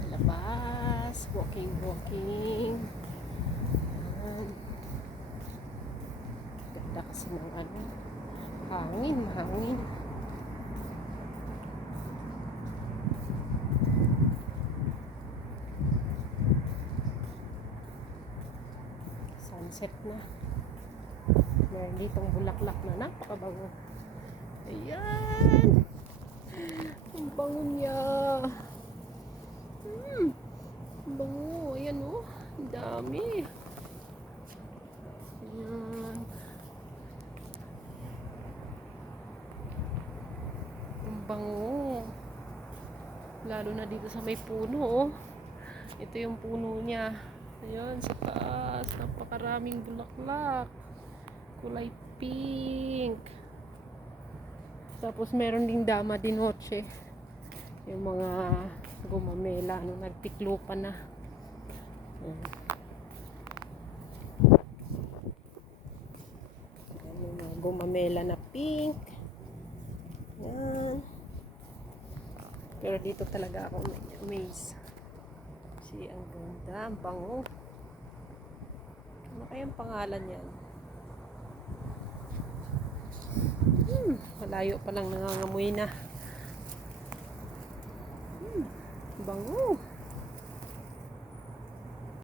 sa labas, walking. Ganda kasi ng mahangin. Sunset na. Meron ditong bulaklak na napakabango. Ayan! Ang bango niya. Ang bango. Ayan oh. Ang dami. Ayan. Ang bango. Lalo na dito sa may puno oh. Ito yung puno niya. Ayan, sa taas. Napakaraming bulaklak. Kulay pink. Tapos meron ding dama de noche. Yung mga gumamela, nagtiklupan na. Ayan, yung mga gumamela na pink. Yan. Pero dito talaga ako na-amaze. Kasi ang ganda, ang bango. Ano kayang pangalan yan? Malayo pa lang nangangamoy na. Bango.